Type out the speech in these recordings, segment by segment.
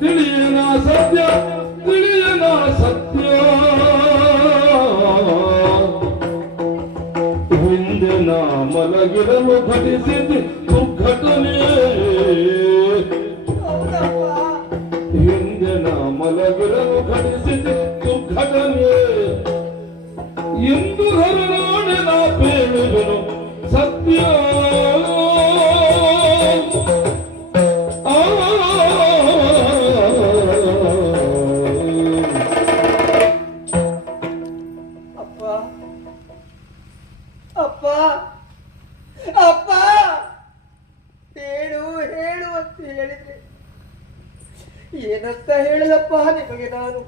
ತಿಳಿಯನ ಸತ್ಯ ತಿಳಿಯನ ಸತ್ಯ ಹಿಂದೆ ನಾ ಮಲಗಿರಲು ಘಟಿಸಿದ ದುರ್ಘಟನೆ ಹಿಂದೆ ನಾ ಮಲಗಿರಲು ಘಟಿಸಿದ ದುರ್ಘಟನೆ ಎಂದು ಹರನಾಡೆ ನಾ ಬೇಡುವೆನು ಸತ್ಯ ಅಪ್ಪ ಅಪ್ಪ ಹೇಳು ಹೇಳು ಅಂತ ಹೇಳಿದ್ರೆ ಏನಂತ ಹೇಳಲಪ್ಪ ನಿಮಗೆ ನಾನು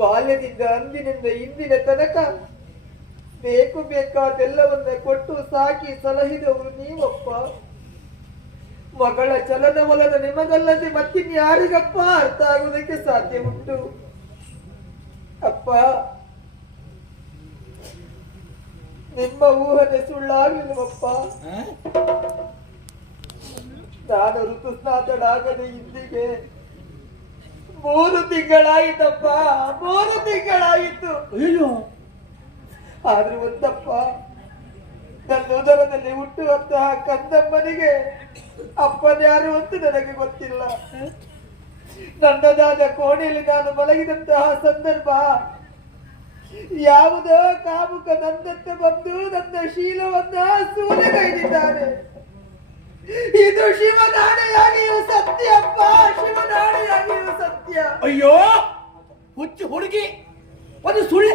ಬಾಲ್ಯದಿಂದ ಅಂದಿನಿಂದ ಇಂದಿನ ತನಕ ಬೇಕು ಬೇಕಾದೆಲ್ಲವನ್ನ ಕೊಟ್ಟು ಸಾಕಿ ಸಲಹಿದವರು ನೀವಪ್ಪ. ಮಗಳ ಚಲನವಲನ ನಿಮಗಲ್ಲದೆ ಮತ್ತಿನ್ಯಾರಿಗಪ್ಪ ಅರ್ಥ ಆಗುವುದಕ್ಕೆ ಸಾಧ್ಯ ಉಂಟು? ಅಪ್ಪ, ನಿಮ್ಮ ಊಹನೆ ಸುಳ್ಳಾಗಲಿಲ್ಲವಪ್ಪ. ನಾನು ಋತುಸ್ನಾತನಾಗದೆ ಇಂದಿಗೆ 3 ತಿಂಗಳಾಯಿತಪ್ಪ, 3 ತಿಂಗಳಾಯಿತು. ಆದ್ರೆ ಒಂದಪ್ಪ, ನನ್ನ ಉದರದಲ್ಲಿ ಹುಟ್ಟುವಂತಹ ಕಂದಮ್ಮನಿಗೆ ಅಪ್ಪನ್ಯಾರು ಅಂತ ನನಗೆ ಗೊತ್ತಿಲ್ಲ. ನನ್ನದಾದ ಕೋಣೆಯಲ್ಲಿ ನಾನು ಮಲಗಿದಂತಹ ಸಂದರ್ಭ ಯಾವುದೋ ಕಾಮುಕ ನನ್ನತ್ತ ಬಂದು ನನ್ನ ಶೀಲವನ್ನ ಸೂರೆಗೈದಿದ್ದಾನೆ. ಇದು ಶಿವನಾಣೆಯಾಗಿಯೂ ಸತ್ಯಪ್ಪ, ಶಿವನಾಣೆಯಾಗಿಯೂ ಸತ್ಯ. ಅಯ್ಯೋ ಹುಚ್ಚು ಹುಡುಗಿ, ಒಂದು ಸುಳ್ಳು